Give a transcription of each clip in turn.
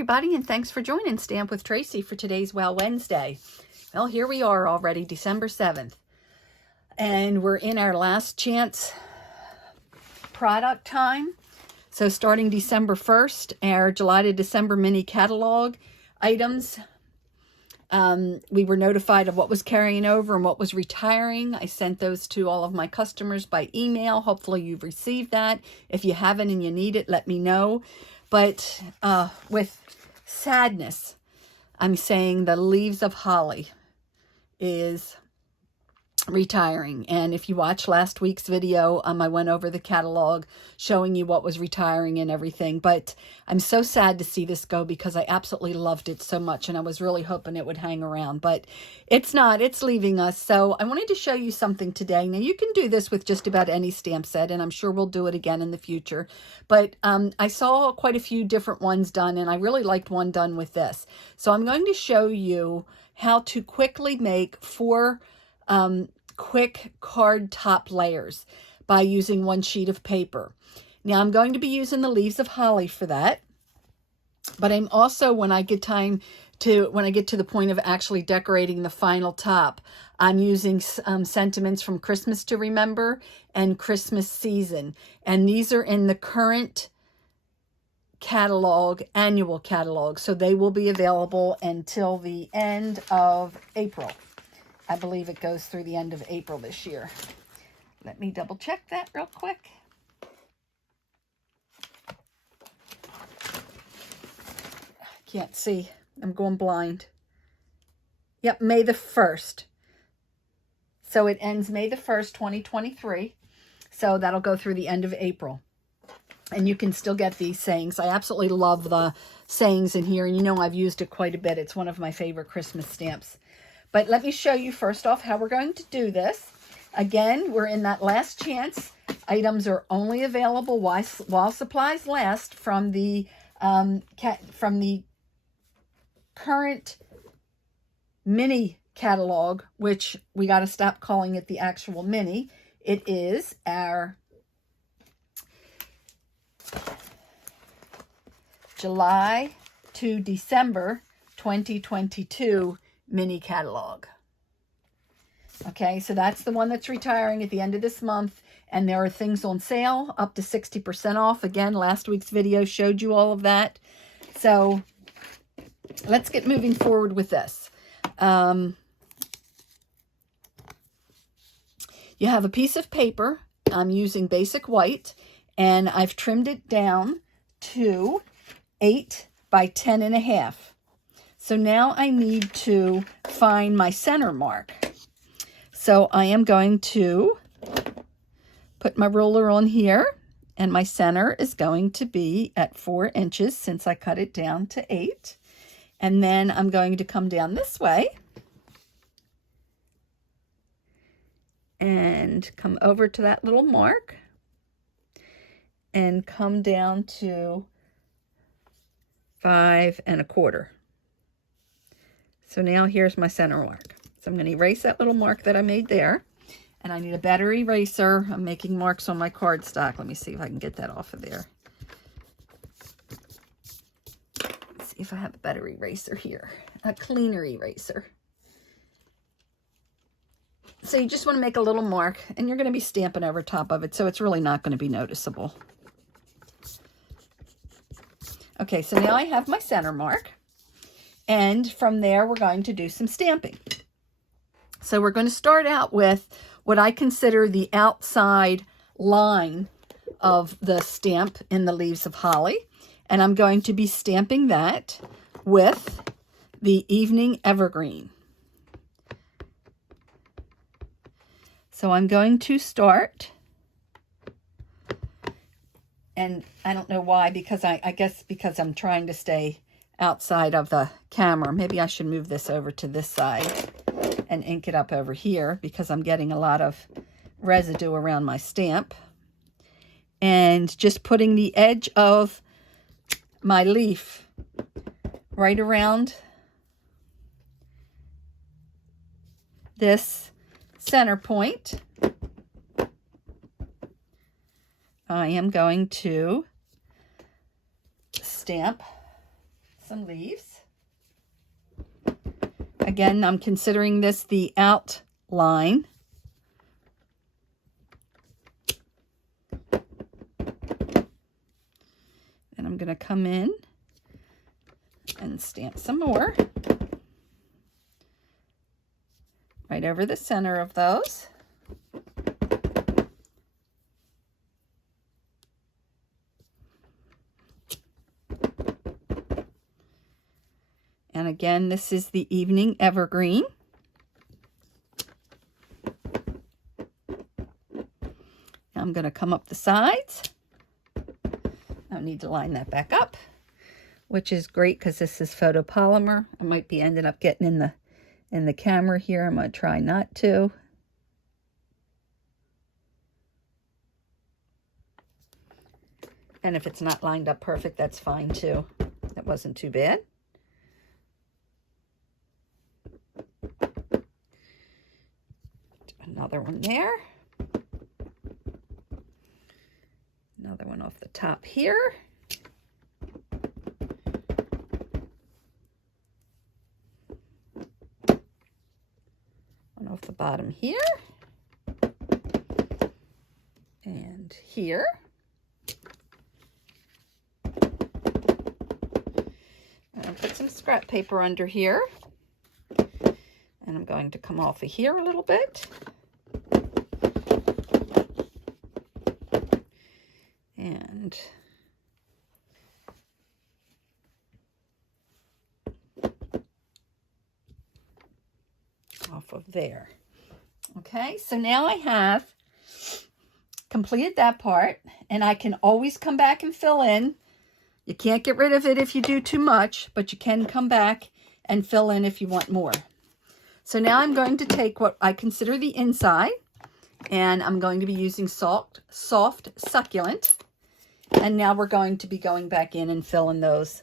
everybody, and thanks for joining Stamp with Tracy for today's Well Wednesday. Well, here we are already, December 7th, and we're in our last chance product time. So starting December 1st, our July to December mini catalog items, we were notified of what was carrying over and what was retiring. I sent those to all of my customers by email. Hopefully you've received that. If you haven't and you need it, let me know. But with sadness, I'm saying the Leaves of Holly is retiring. And if you watched last week's video, I went over the catalog showing you what was retiring and everything. But I'm so sad to see this go because I absolutely loved it so much, and I was really hoping it would hang around, but it's not. It's leaving us. So I wanted to show you something today. Now you can do this with just about any stamp set, and I'm sure we'll do it again in the future. But I saw quite a few different ones done, and I really liked one done with this. So I'm going to show you how to quickly make 4 quick card top layers by using 1 sheet of paper. Now I'm going to be using the Leaves of Holly for that, but I'm also, when I get to the point of actually decorating the final top, I'm using sentiments from Christmas to Remember and Christmas Season, and these are in the current catalog, annual catalog, so they will be available until the end of April. I believe it goes through the end of April this year. Let me double check that real quick. Can't see. I'm going blind. Yep, May the 1st. So it ends May the 1st, 2023. So that'll go through the end of April. And you can still get these sayings. I absolutely love the sayings in here. And you know I've used it quite a bit. It's one of my favorite Christmas stamps. But let me show you first off how we're going to do this. Again, we're in that last chance. Items are only available while supplies last from the current mini catalog, which we got to stop calling it the actual mini. It is our July to December 2022 mini catalog. Okay, so that's the one that's retiring at the end of this month, and there are things on sale up to 60% off. Again, last week's video showed you all of that. So let's get moving forward with this. You have a piece of paper. I'm using basic white, and I've trimmed it down to 8 by 10.5. So now I need to find my center mark. So I am going to put my ruler on here, and my center is going to be at 4 inches since I cut it down to 8. And then I'm going to come down this way and come over to that little mark and come down to 5 1/4. So now here's my center mark. So I'm going to erase that little mark that I made there. And I need a better eraser. I'm making marks on my cardstock. Let me see if I can get that off of there. Let's see if I have a better eraser here. A cleaner eraser. So you just want to make a little mark, and you're going to be stamping over top of it, so it's really not going to be noticeable. Okay, so now I have my center mark. And from there, we're going to do some stamping. So we're going to start out with what I consider the outside line of the stamp in the Leaves of Holly. And I'm going to be stamping that with the Evening Evergreen. So I'm going to start, and I don't know why, because I guess because I'm trying to stay outside of the camera. Maybe I should move this over to this side and ink it up over here because I'm getting a lot of residue around my stamp. And just putting the edge of my leaf right around this center point. I am going to stamp some leaves. Again, I'm considering this the outline. And I'm going to come in and stamp some more right over the center of those. And again, this is the Evening Evergreen. I'm going to come up the sides. I need to line that back up, which is great because this is photopolymer. I might be ending up getting in the camera here. I'm going to try not to. And if it's not lined up perfect, that's fine too. That wasn't too bad. Another one there. Another one off the top here. One off the bottom here. And here. And I'll put some scrap paper under here. And I'm going to come off of here a little bit. And off of there. Okay, so now I have completed that part, and I can always come back and fill in. You can't get rid of it if you do too much, but you can come back and fill in if you want more. So now I'm going to take what I consider the inside, and I'm going to be using soft succulent. And now we're going to be going back in and filling those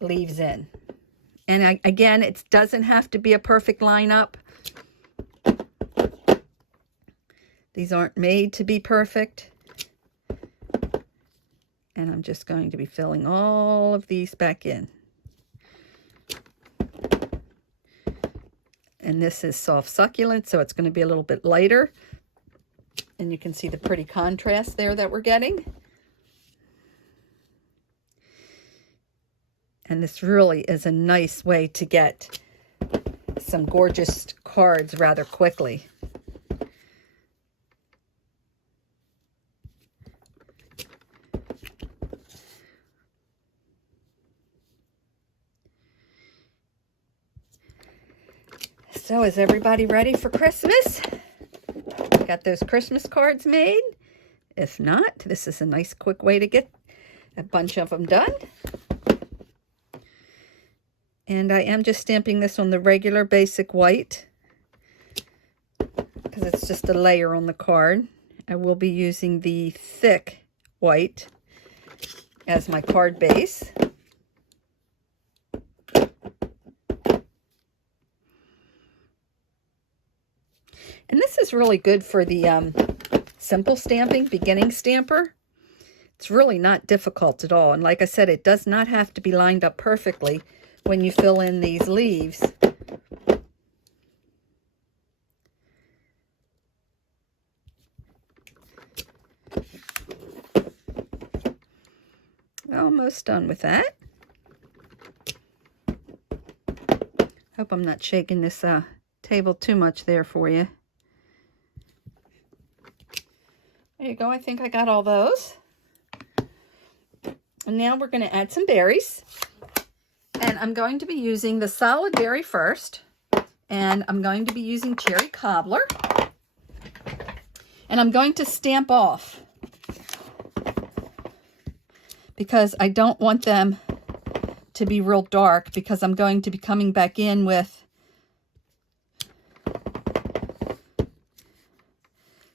leaves in. And again, it doesn't have to be a perfect lineup. These aren't made to be perfect. And I'm just going to be filling all of these back in. And this is soft succulent, so it's going to be a little bit lighter. And you can see the pretty contrast there that we're getting. And this really is a nice way to get some gorgeous cards rather quickly. So is everybody ready for Christmas? Got those Christmas cards made? If not, this is a nice quick way to get a bunch of them done. And I am just stamping this on the regular basic white because it's just a layer on the card. I will be using the thick white as my card base. And this is really good for the simple stamping, beginning stamper. It's really not difficult at all. And like I said, it does not have to be lined up perfectly when you fill in these leaves. Almost done with that. Hope I'm not shaking this table too much there for you. There you go. I think I got all those. And now we're going to add some berries. And I'm going to be using the solid berry first. And I'm going to be using cherry cobbler. And I'm going to stamp off, because I don't want them to be real dark, because I'm going to be coming back in with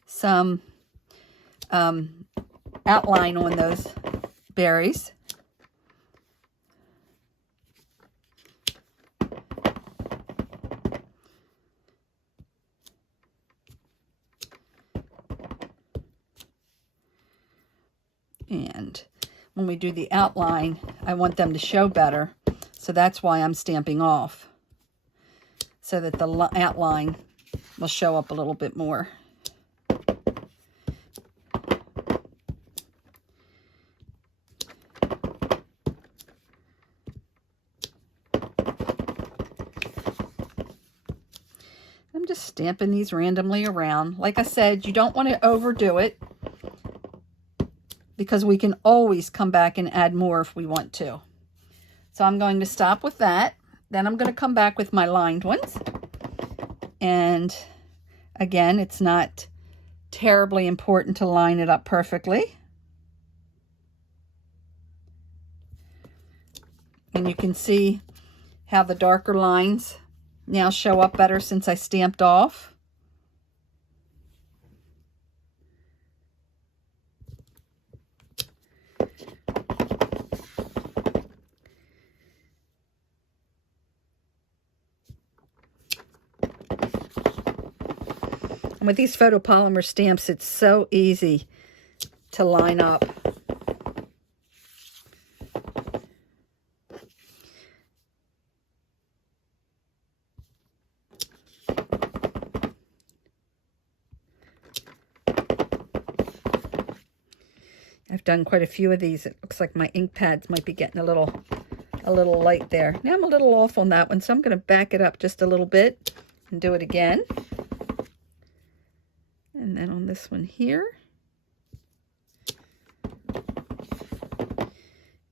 some outline on those berries. And when we do the outline, I want them to show better. So that's why I'm stamping off, so that the outline will show up a little bit more. I'm just stamping these randomly around. Like I said, you don't want to overdo it, because we can always come back and add more if we want to. So I'm going to stop with that. Then I'm going to come back with my lined ones. And again, it's not terribly important to line it up perfectly. And you can see how the darker lines now show up better since I stamped off. And with these photopolymer stamps, it's so easy to line up. I've done quite a few of these. It looks like my ink pads might be getting a little light there. Now I'm a little off on that one, so I'm going to back it up just a little bit and do it again. And then on this one here.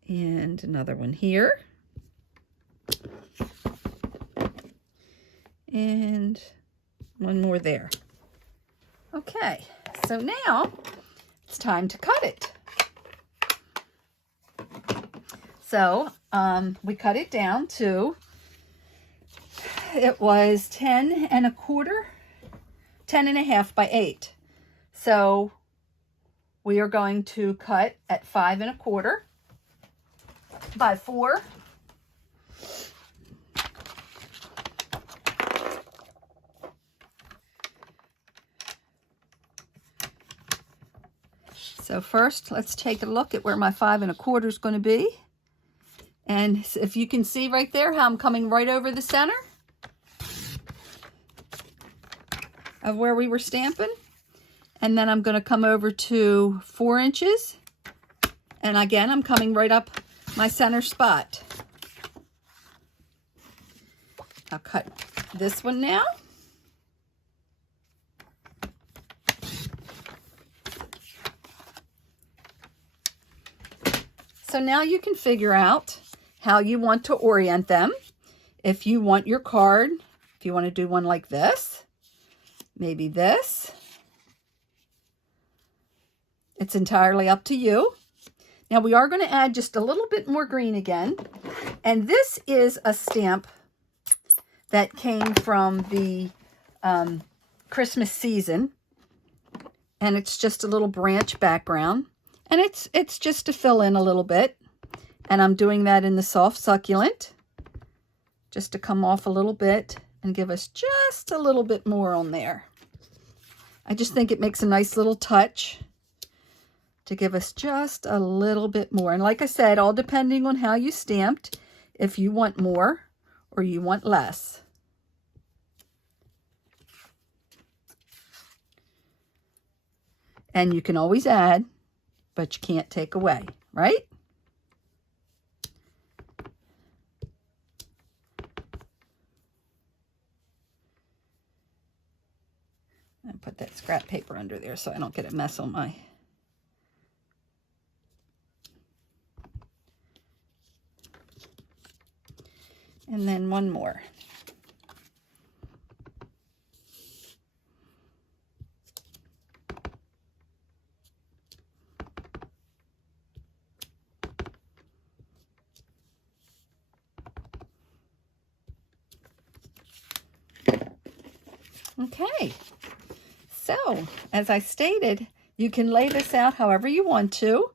And another one here. And one more there. Okay, so now it's time to cut it. So we cut it down to, it was 10 and a half by 8. So we are going to cut at 5 1/4 by 4. So first, let's take a look at where my 5 1/4 is going to be. And if you can see right there how I'm coming right over the center of where we were stamping. And then I'm going to come over to 4 inches. And again, I'm coming right up my center spot. I'll cut this one now. So now you can figure out how you want to orient them. If you want your card, if you want to do one like this, maybe this. It's entirely up to you. Now we are going to add just a little bit more green again. And this is a stamp that came from the Christmas season. And it's just a little branch background. And it's just to fill in a little bit. And I'm doing that in the soft succulent, just to come off a little bit and give us just a little bit more on there. I just think it makes a nice little touch to give us just a little bit more. And like I said, all depending on how you stamped, if you want more or you want less. And you can always add, but you can't take away, right? And put that scrap paper under there so I don't get a mess on my... And then one more. Okay, so as I stated, you can lay this out however you want to.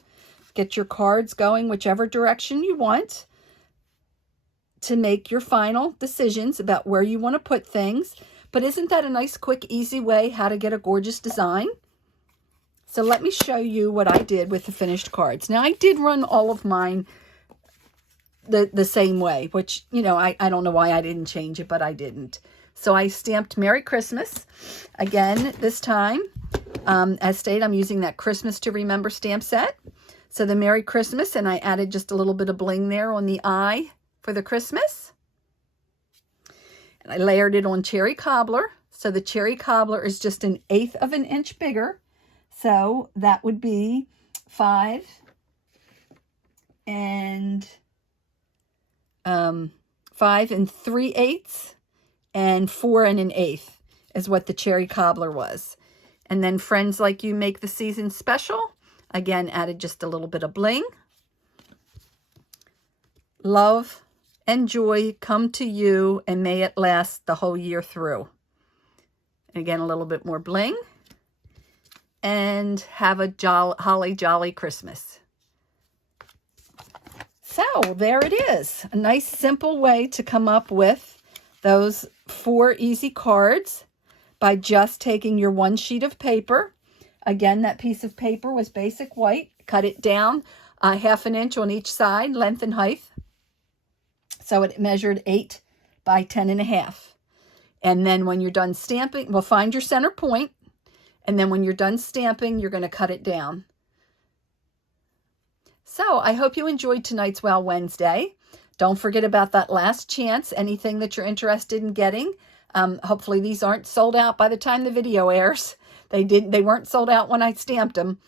Get your cards going whichever direction you want to make your final decisions about where you want to put things. But isn't that a nice, quick, easy way how to get a gorgeous design? So let me show you what I did with the finished cards. Now, I did run all of mine the same way, which, you know, I don't know why I didn't change it, but I didn't. So I stamped Merry Christmas. Again, this time, as stated, I'm using that Christmas to Remember stamp set. So the Merry Christmas, and I added just a little bit of bling there on the eye for the Christmas. And I layered it on Cherry Cobbler. So the Cherry Cobbler is just 1/8 of an inch bigger. So that would be 5 and 3/8 and 4 1/8 is what the Cherry Cobbler was. And then Friends Like You Make the Season Special. Again, added just a little bit of bling. Love and joy come to you, and may it last the whole year through. And again, a little bit more bling. And have a holly jolly Christmas. So there it is. A nice simple way to come up with those 4 easy cards by just taking your 1 sheet of paper. Again, that piece of paper was basic white. Cut it down 1/2 inch on each side, length and height. So it measured 8 by 10.5. And then when you're done stamping, well, find your center point. And then when you're done stamping, you're going to cut it down. So I hope you enjoyed tonight's Wow Wednesday. Don't forget about that last chance, anything that you're interested in getting. Hopefully these aren't sold out by the time the video airs. They weren't sold out when I stamped them.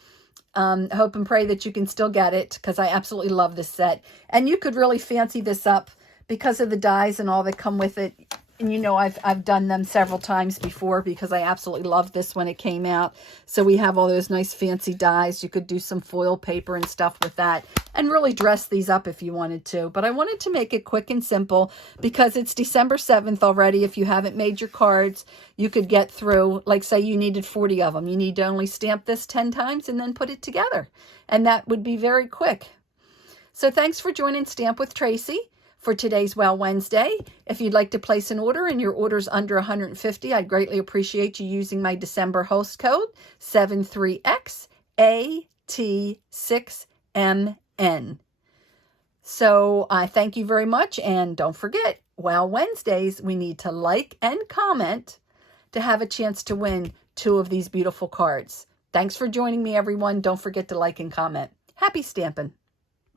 Hope and pray that you can still get it, because I absolutely love this set. And you could really fancy this up because of the dies and all that come with it. And you know, I've done them several times before because I absolutely loved this when it came out. So we have all those nice fancy dies. You could do some foil paper and stuff with that and really dress these up if you wanted to. But I wanted to make it quick and simple because it's December 7th already. If you haven't made your cards, you could get through, like say you needed 40 of them. You need to only stamp this 10 times and then put it together. And that would be very quick. So thanks for joining Stamp with Tracy for today's Wow Wednesday. If you'd like to place an order and your order's under 150, I'd greatly appreciate you using my December host code 73XAT6MN. So I thank you very much, and don't forget, Wow Wednesdays, we need to like and comment to have a chance to win 2 of these beautiful cards. Thanks for joining me, everyone. Don't forget to like and comment. Happy stamping.